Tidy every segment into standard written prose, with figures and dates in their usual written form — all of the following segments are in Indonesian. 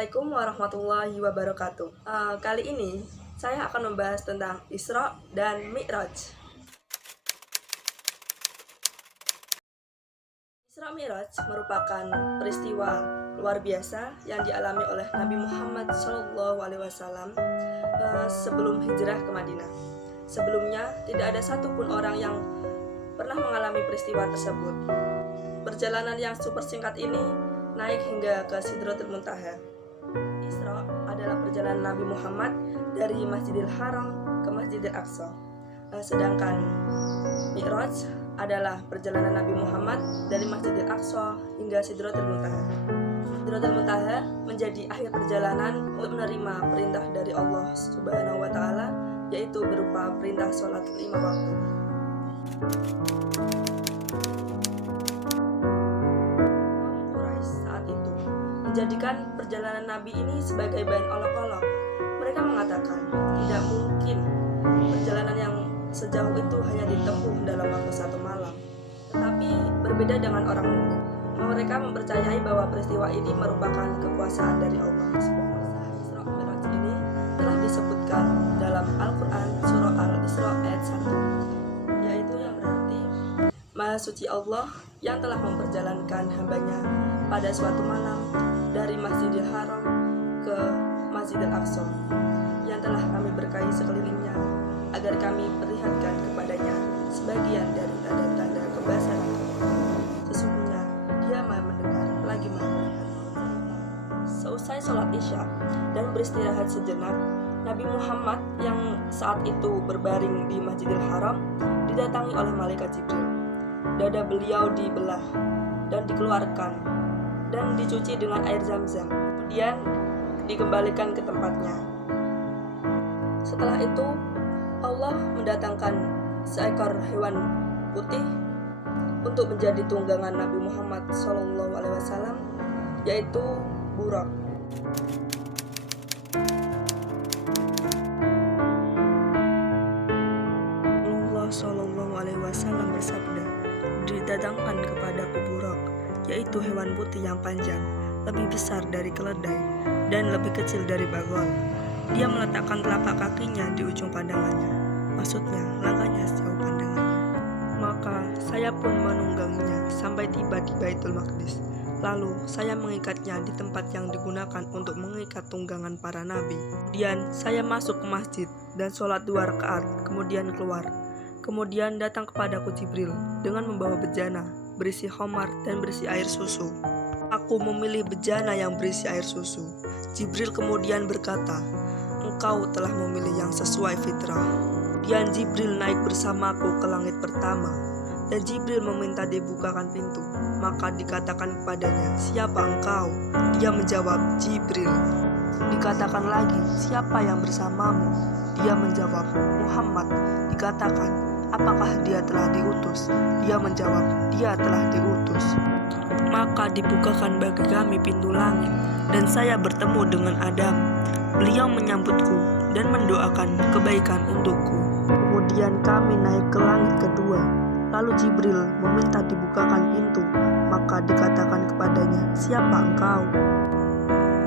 Assalamualaikum warahmatullahi wabarakatuh. Kali ini saya akan membahas tentang Isra dan Mi'raj. Isra Mi'raj merupakan peristiwa luar biasa yang dialami oleh Nabi Muhammad SAW sebelum hijrah ke Madinah. Sebelumnya tidak ada satupun orang yang pernah mengalami peristiwa tersebut. Perjalanan yang super singkat ini naik hingga ke Sidratul Muntaha. Isra adalah perjalanan Nabi Muhammad dari Masjidil Haram ke Masjidil Aqsa. Sedangkan Mi'raj adalah perjalanan Nabi Muhammad dari Masjidil Aqsa hingga Sidratul Muntaha. Sidratul Muntaha menjadi akhir perjalanan untuk menerima perintah dari Allah Subhanahu wa taala, yaitu berupa perintah sholat 5 waktu. Menjadikan perjalanan Nabi ini sebagai bahan olok-olok. Mereka mengatakan tidak mungkin perjalanan yang sejauh itu hanya ditempuh dalam waktu 1 malam. Tetapi berbeda dengan orang mukmin, mereka mempercayai bahwa peristiwa ini merupakan kekuasaan dari Allah. Isra Mi'raj ini telah disebutkan dalam Al-Quran surah Al-Isra ayat 1, yaitu yang berarti Maha Suci Allah yang telah memperjalankan hambanya pada suatu malam dari Masjidil Haram ke Masjidil Aqsa, yang telah kami berkahi sekelilingnya agar kami perlihatkan kepadanya sebagian dari tanda-tanda kebesaran. Sesungguhnya Dia Maha mendengar lagi Maha melihat. Seusai sholat Isya dan beristirahat sejenak, Nabi Muhammad yang saat itu berbaring di Masjidil Haram didatangi oleh malaikat Jibril. Dada beliau dibelah dan dikeluarkan dan dicuci dengan air Zam-Zam, kemudian dikembalikan ke tempatnya. Setelah itu Allah mendatangkan seekor hewan putih untuk menjadi tunggangan Nabi Muhammad SAW, yaitu Burak. Allah SAW bersabda, "Didatangkan kepadaku Burak, yaitu hewan putih yang panjang, lebih besar dari keledai, dan lebih kecil dari bagol. Dia meletakkan telapak kakinya di ujung pandangannya," maksudnya langkahnya sejauh pandangannya. "Maka saya pun menungganginya sampai tiba di Baitul Maqdis. Lalu saya mengikatnya di tempat yang digunakan untuk mengikat tunggangan para nabi. Kemudian saya masuk ke masjid dan sholat 2 rakaat, kemudian keluar. Kemudian datang kepadaku Jibril dengan membawa bejana berisi khamar dan berisi air susu. Aku memilih bejana yang berisi air susu. Jibril kemudian berkata, 'Engkau telah memilih yang sesuai fitrah.' Kemudian Jibril naik bersamaku ke langit pertama, dan Jibril meminta dibukakan pintu. Maka dikatakan kepadanya, 'Siapa engkau?' Dia menjawab, 'Jibril.' Dikatakan lagi, 'Siapa yang bersamamu?' Dia menjawab, 'Muhammad.' Dikatakan, 'Apakah dia telah diutus?' Dia menjawab, 'Dia telah diutus.' Maka dibukakan bagi kami pintu langit, dan saya bertemu dengan Adam. Beliau menyambutku dan mendoakan kebaikan untukku. Kemudian kami naik ke langit kedua. Lalu Jibril meminta dibukakan pintu. Maka dikatakan kepadanya, 'Siapa engkau?'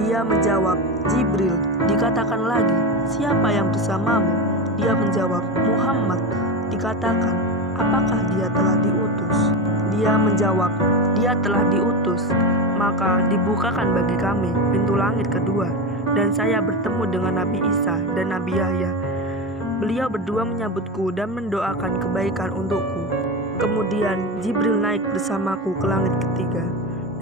Dia menjawab, 'Jibril.' Dikatakan lagi, 'Siapa yang bersamamu?' Dia menjawab, 'Muhammad.' Dikatakan, 'Apakah dia telah diutus?' Dia menjawab, 'Dia telah diutus.' Maka dibukakan bagi kami pintu langit kedua, dan saya bertemu dengan Nabi Isa dan Nabi Yahya. Beliau berdua menyambutku dan mendoakan kebaikan untukku. Kemudian Jibril naik bersamaku ke langit ketiga,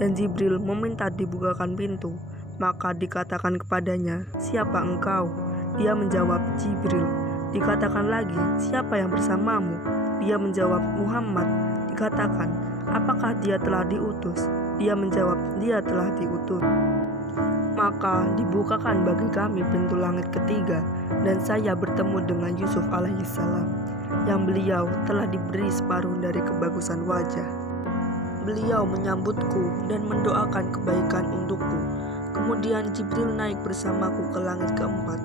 dan Jibril meminta dibukakan pintu. Maka dikatakan kepadanya, 'Siapa engkau?' Dia menjawab, 'Jibril.' Dikatakan lagi, 'Siapa yang bersamamu?' Dia menjawab, 'Muhammad.' Dikatakan, 'Apakah dia telah diutus?' Dia menjawab, 'Dia telah diutus.' Maka dibukakan bagi kami pintu langit ketiga, dan saya bertemu dengan Yusuf alaihissalam, yang beliau telah diberi separuh dari kebagusan wajah. Beliau menyambutku dan mendoakan kebaikan untukku. Kemudian Jibril naik bersamaku ke langit keempat,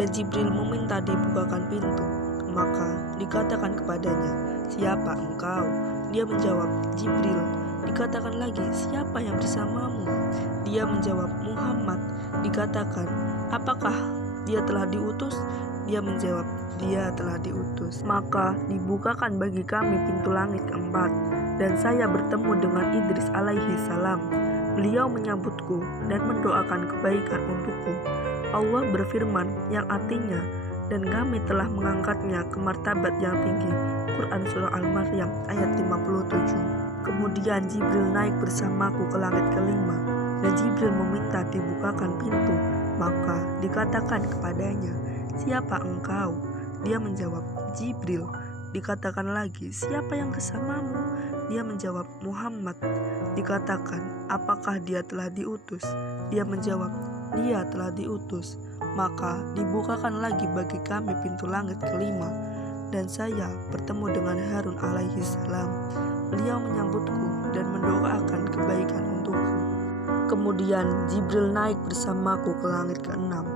dan Jibril meminta dibukakan pintu. Maka dikatakan kepadanya, 'Siapa engkau?' Dia menjawab, 'Jibril.' Dikatakan lagi, siapa yang bersamamu? Dia menjawab, Muhammad. Dikatakan, apakah dia telah diutus? Dia menjawab, dia telah diutus. Maka dibukakan bagi kami pintu langit keempat, dan saya bertemu dengan Idris alaihi salam. Beliau menyambutku dan mendoakan kebaikan untukku. Allah berfirman yang artinya, dan kami telah mengangkatnya ke martabat yang tinggi. Quran Surah Al-Maryam ayat 57. Kemudian Jibril naik bersamaku ke langit kelima, dan Jibril meminta dibukakan pintu. Maka dikatakan kepadanya, siapa engkau? Dia menjawab, Jibril. Dikatakan lagi, siapa yang bersamamu? Dia menjawab, Muhammad. Dikatakan, apakah dia telah diutus? Dia menjawab, dia telah diutus. Maka dibukakan lagi bagi kami pintu langit kelima, dan saya bertemu dengan Harun alaihi salam. Beliau menyambutku dan mendoakan kebaikan untukku. Kemudian Jibril naik bersamaku ke langit keenam,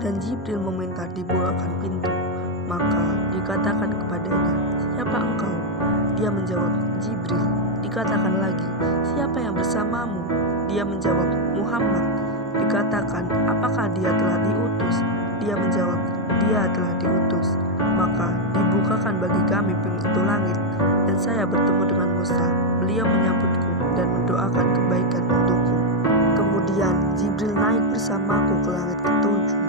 dan Jibril meminta dibukakan pintu. Maka dikatakan kepadanya, siapa engkau? Dia menjawab, Jibril. Dikatakan lagi, siapa yang bersamamu? Dia menjawab, Muhammad. Dikatakan, apakah dia telah diutus? Dia menjawab, dia telah diutus. Maka dibukakan bagi kami pintu langit, dan saya bertemu dengan Musa. Beliau menyambutku dan mendoakan kebaikan untukku. Kemudian Jibril naik bersamaku ke langit ketujuh,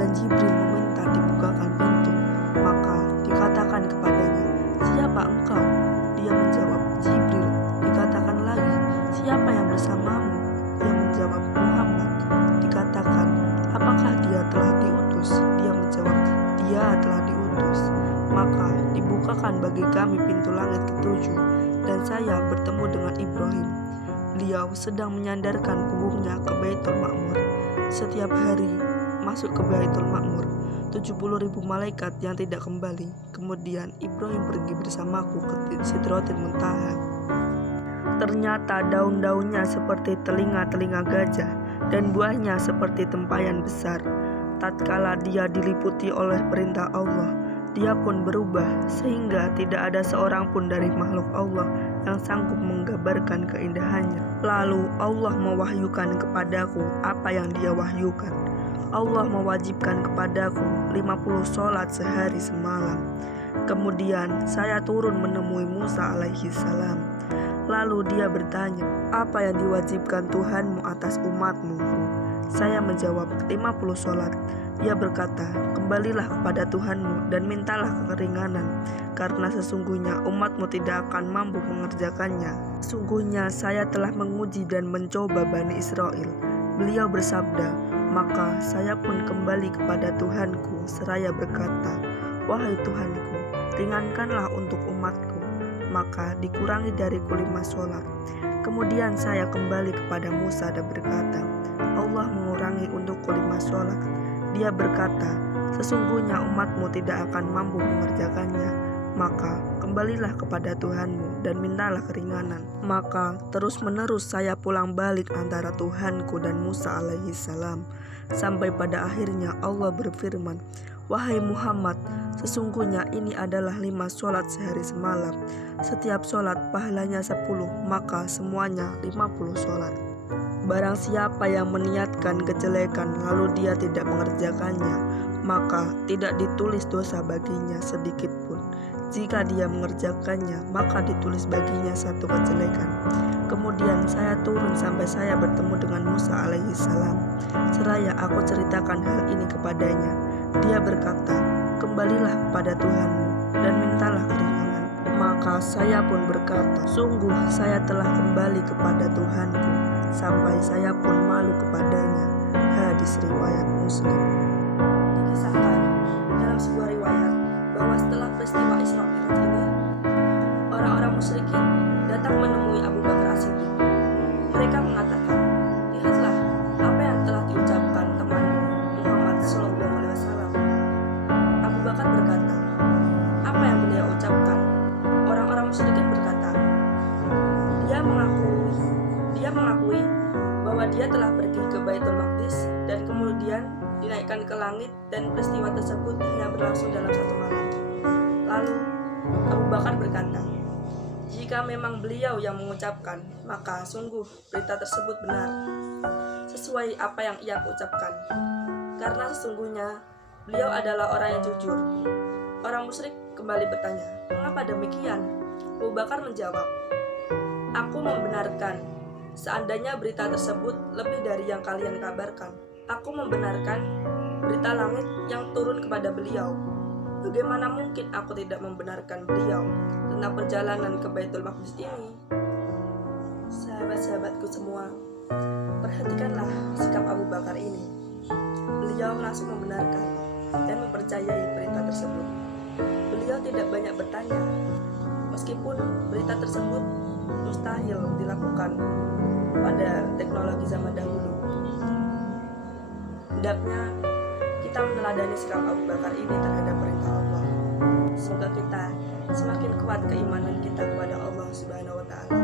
dan Jibril meminta dibukakan pintu. Maka dikatakan kepadanya, siapa engkau? Dia menjawab, Jibril. Dikatakan lagi, siapa yang bersamamu? Dia menjawab, Muhammad. Dikatakan, apakah dia telah diutus? Dia menjawab, dia telah diutus. Maka dibukakan bagi kami pintu langit ketujuh, dan saya bertemu dengan Ibrahim. Beliau sedang menyandarkan punggungnya ke Baitul Ma'mur. Setiap hari masuk ke Baitul Ma'mur 70.000 malaikat yang tidak kembali. Kemudian Ibrahim pergi bersamaku ke Sidratul Muntaha. Ternyata daun-daunnya seperti telinga-telinga gajah, dan buahnya seperti tempayan besar. Tatkala dia diliputi oleh perintah Allah, dia pun berubah, sehingga tidak ada seorang pun dari makhluk Allah yang sanggup menggambarkan keindahannya. Lalu Allah mewahyukan kepadaku apa yang dia wahyukan. Allah mewajibkan kepadaku 50 sholat sehari semalam. Kemudian saya turun menemui Musa alaihi salam. Lalu dia bertanya, apa yang diwajibkan Tuhanmu atas umatmu? Saya menjawab, 50 sholat. Dia berkata, kembalilah kepada Tuhanmu dan mintalah keringanan, karena sesungguhnya umatmu tidak akan mampu mengerjakannya. Sesungguhnya saya telah menguji dan mencoba Bani Israel. Beliau bersabda, maka saya pun kembali kepada Tuhanku seraya berkata, wahai Tuhanku, ringankanlah untuk umatku. Maka dikurangi dariku 5 sholat. Kemudian saya kembali kepada Musa dan berkata, Allah mengurangi untukku 5 sholat. Dia berkata, sesungguhnya umatmu tidak akan mampu mengerjakannya. Maka kembalilah kepada Tuhanmu dan mintalah keringanan. Maka terus menerus saya pulang balik antara Tuhanku dan Musa alaihi salam, sampai pada akhirnya Allah berfirman, wahai Muhammad, sesungguhnya ini adalah 5 sholat sehari semalam. Setiap sholat pahalanya 10, maka semuanya 50 sholat. Barang siapa yang meniatkan kejelekan lalu dia tidak mengerjakannya, maka tidak ditulis dosa baginya sedikit pun. Jika dia mengerjakannya, maka ditulis baginya 1 kejelekan. Kemudian saya turun sampai saya bertemu dengan Musa alaihi salam. Seraya aku ceritakan hal ini kepadanya. Dia berkata, kembalilah kepada Tuhanmu dan mintalah keringanan. Maka saya pun berkata, sungguh saya telah kembali kepada Tuhanku, sampai saya pun malu kepadanya. Hadis riwayat Muslim. Dikisahkan dalam sebuah riwayat bahwa setelah peristiwa Isra Mi'raj ini, orang-orang musyrikin datang menemui Abu Bakar As-Siddiq. Mereka mengatakan, lihatlah apa yang telah diucapkan temanmu Muhammad SAW. Abu Bakar berkata, apa yang beliau ucapkan? Orang-orang musyrikin berkata, dia mengakui bahwa dia telah pergi ke Baitul Maqdis dan kemudian dinaikkan ke langit, dan peristiwa tersebut hanya berlangsung dalam 1 malam. Lalu Abu Bakar berkata, jika Jika memang beliau yang mengucapkan, maka sungguh berita tersebut benar, sesuai apa yang ia ucapkan. Karena sesungguhnya beliau adalah orang yang jujur. Orang musyrik kembali bertanya, "Mengapa demikian?" Abu Bakar menjawab, "Aku membenarkan. Seandainya berita tersebut lebih dari yang kalian kabarkan, aku membenarkan berita langit yang turun kepada beliau. Bagaimana mungkin aku tidak membenarkan beliau tentang perjalanan ke Baitul Maqdis ini?" Sahabat-sahabatku semua, perhatikanlah sikap Abu Bakar ini. Beliau langsung membenarkan dan mempercayai berita tersebut. Beliau tidak banyak bertanya, meskipun berita tersebut mustahil dilakukan pada teknologi zaman dahulu. Hendaknya kita meneladani sikap Abu Bakar ini terhadap perintah Allah. Semoga kita semakin kuat keimanan kita kepada Allah Subhanahu wa Ta'ala.